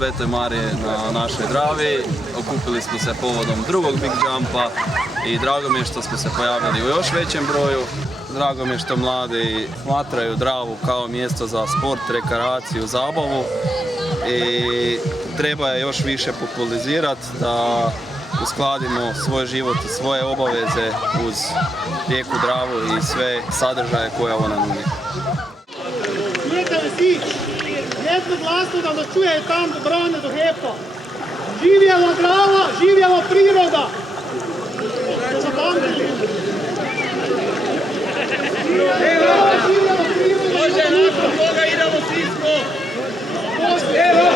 Svetoj Marije na našoj Dravi. Okupili smo se povodom drugog Big Jumpa i drago mi je što smo se pojavili u još većem broju. Drago mi je što mladi smatraju Dravu kao mjesto za sport, rekreaciju, zabavu i treba je još više popularizirati da uskladimo svoj život i svoje obaveze uz rijeku Dravu i sve sadržaje koje ona nudi. Čujete li svi? Jednoglasno da nas čuje tam do brane do Hepa. Živjela Drava, živjela priroda! Može, nakon toga idemo svi smo! Evo!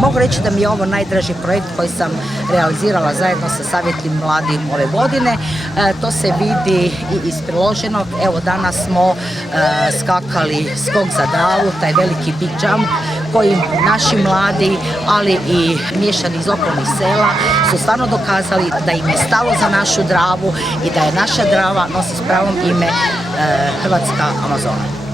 Mogu reći da mi je ovo najdraži projekt koji sam realizirala zajedno sa Savjetom mladih ove godine. To se vidi i iz priloženog. Evo danas smo skakali skok za Dravu, taj veliki Big Jump koji naši mladi, ali i mješani iz okolnih sela su stvarno dokazali da im je stalo za našu Dravu i da je naša Drava nosi s pravom ime Hrvatska Amazona.